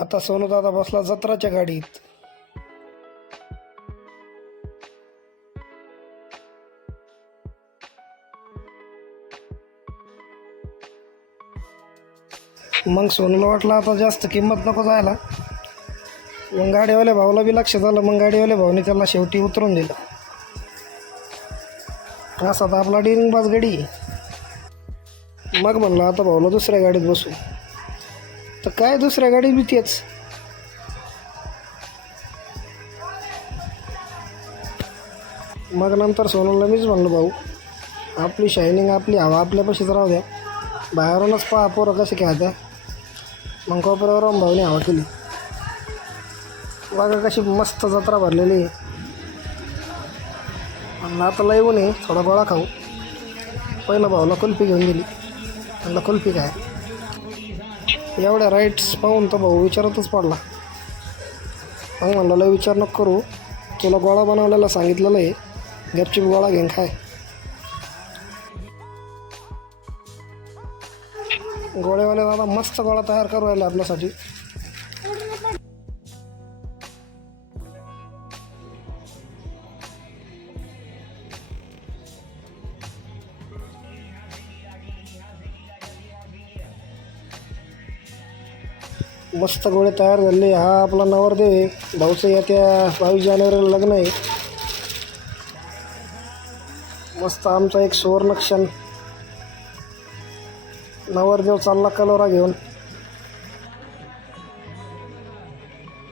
आता सोनू दादा बसला जत्राच्या गाडीत. मग सोनूला वाटलं आता जास्त किंमत नको जायला. मग गाडीवाल्या भाऊला बी लक्ष झालं मग गाडीवाल्या भाऊने त्याला शेवटी उतरून दिलं. असा तर आपला डिरिंग बाज गाडी. मग म्हणलं आता भाऊला दुसऱ्या गाडीत बसू. तर काय दुसऱ्या गाडीत बी तेच. मग नंतर सोनूला मीच म्हणलं भाऊ आपली शायनिंग आपली हवा आपल्यापाशीच राहू द्या. बाहेरूनच पहा पोरं कसे खेळत्या मग कोपऱ्यावर भाऊने हवा केली. बघा कशी मस्त जत्रा भरलेली आहे. म्हणलं आता लय ऊन आहे थोडा गोळा खाऊ. पहिलं भाऊला कुल्फी घेऊन गेली. म्हणलं कुल्फी काय? एवढ्या राईट्स पाहून तर भाऊ विचारतच पडला. मग म्हणलं लय विचार नको करू. तुला गोळा बनवलेला सांगितलेलं आहे. गपचिप गोळा घेऊन खाय. गोळेवाले दादा मस्त गोळा तयार करू राहिले आपल्यासाठी. मस्त गोळे तयार झाले. हा आपला नवरदेव आहे भाऊचं येत्या बावीस जानेवारीला लग्न आहे. मस्त आमचा एक सुवर्णक्षण. नवरदेव चालला कलोरा घेऊन.